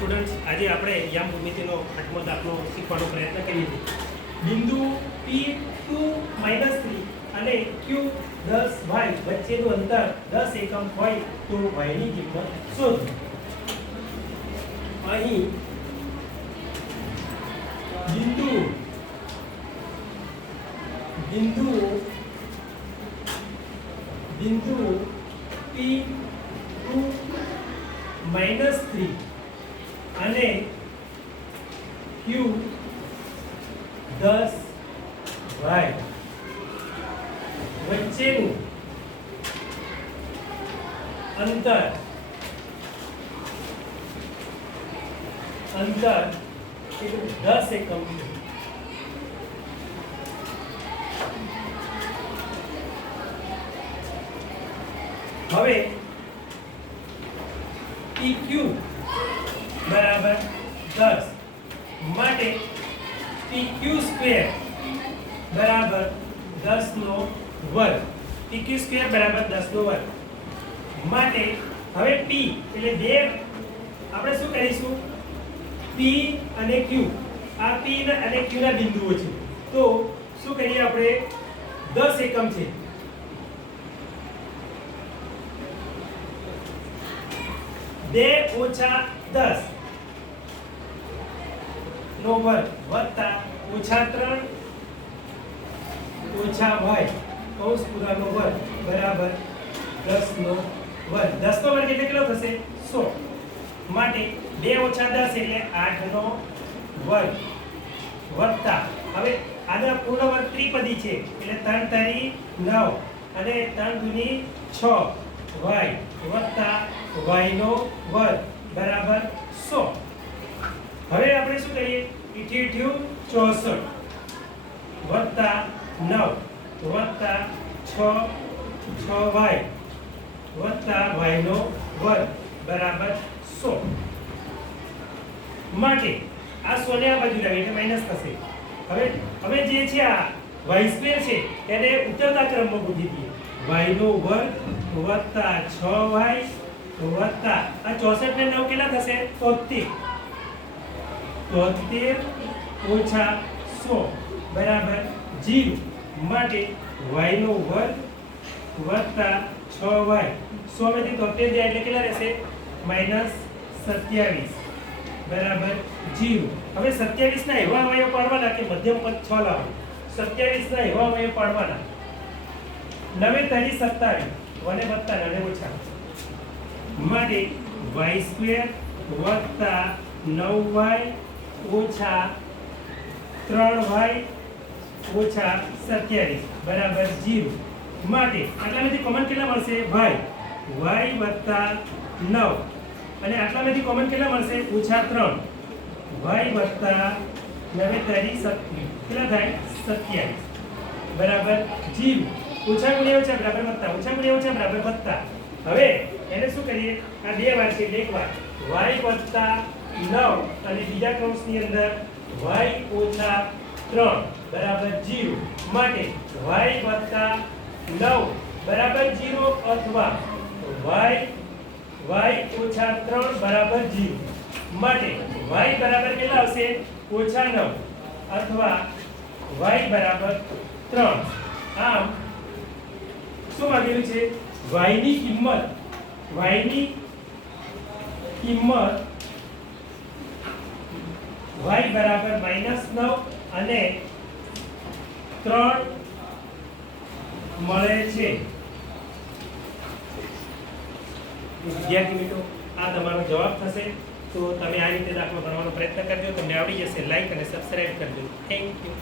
Students, આજે આપણે યામ ભૂમિતિનો આઠમો દાખલો શીખવાનો પ્રયત્ન કરીએ છીએ. બિંદુ પી ટુ માઇનસ થ્રી અને ક્યુ દસ વાય વચ્ચેનું અંતર દસ એકમ હોય તો વાયની કિંમત શોધો. અહીં બિંદુ બિંદુ બિંદુ પી ટુ માઇનસ થ્રી અને ક્યુ દસ વાય. વચ્ચેનું અંતર અંતર કેટલું દસ એકમ છે. હવે PQ બરાબર? દસ. માટે PQ સ્ક્વેર બરાબર દસ નો વર્ગ PQ સ્ક્વેર બરાબર દસ નો વર્ગ. માટે હવે P એટલે બે આપણે શું કરીશું? P અને Q. આ ના- અને Q ના બિંદુઓ છે. તો શું કરીએ આપણે? દસ એકમ છે. બે ઓછા દસ. નો વર્ગ. વત્તા ઓછા ત્રણ, ઓછા વાય. કૌંસ પૂરાનો વર્ગ બરાબર દસ નો વર્ગ. દસ નો વર્ગ એટલે કેટલો થશે? સો. માટે બે ઓછા દસ એટલે આઠ નો વર્ગ. વત્તા. હવે આના પૂર્ણ વર્ગ ત્રિપદી છે. એટલે ત્રણ તારી નવ અને ત્રણ દુની છ વાય. વત્તા વાય નો વર્ગ. બરાબર સો. હવે આપણે શું કરીએ? ઇઠ્યું ચોસઠ. વત્તા નવ. વત્તા છ છ વર્ગ બરાબર સો. માટે આ સોને આ બાજુ લાવી એટલે માઇનસ થશે. હવે હવે જે છે આ વાય સ્ક્વેર છે, એને ઉતરતા ક્રમમાં ગોઠવી દઈએ. નો વર્ગ વત્તા છ વાય વત્તા આ ચોસઠ ને નવ કેટલા થશે? તોતેર તોતેર ઓછા સો બરાબર જીરો માટે વાયનો વર્ગ વત્તા છ વાય. સો માંથી તોતેર જાય એટલે કેટલા રહેશે? માઇનસ સત્યાવીસ. બરાબર જીરો. હવે સત્યાવીસના એવા અવયવ પાડવાના કે મધ્યમ પદ છ લાવો. સત્યાવીસના એવા અવયવ પાડવાના. નવે તરી સત્તાવીસ. વને વત્તા નવે ઓછા. માટે વાય સ્ક્વેર વત્તા નવ વાય ઓછા ત્રણ વાય ઓછા સત્યાવીસ, બરાબર જીરો. માટે આટલામાંથી કોમન કેટલા મળશે? વાય વાય વત્તા નવ. અને આટલામાંથી કોમન કેટલા મળશે? ઓછા ત્રણ. વાય વત્તા નવે તારી સત્યાવીસ કેટલા થાય? સત્યાવીસ. બરાબર જીરો. ઓછા ગુણ્યા ઓછા, બરાબર વત્તા. ઓછા ગુણ્યા ઓછા, બરાબર વત્તા. હવે એને શું કરીએ? આ બે વાર છે એક વાર. વાય વત્તા નવ અને બીજા કૌંસની અંદર y ઓછા ત્રણ બરાબર જીરો માટે y વત્તા નવ બરાબર જીરો અથવા y y ઓછા ત્રણ બરાબર જીરો માટે y બરાબર કેટલા આવશે? ઓછા નવ અથવા y બરાબર ત્રણ. આમ શું માંગેલું છે? y ની કિંમત, y ની કિંમત y બરાબર માઇનસ નવ અને ત્રણ મળે છે. વિદ્યાર્થી મિત્રો, આ તમારો જવાબ થશે. તો તમે આ રીતે દાખલો ગણવાનો પ્રયત્ન કરજો. તમને આવડી જશે. લાઈક અને સબસ્ક્રાઈબ કરજો. Thank you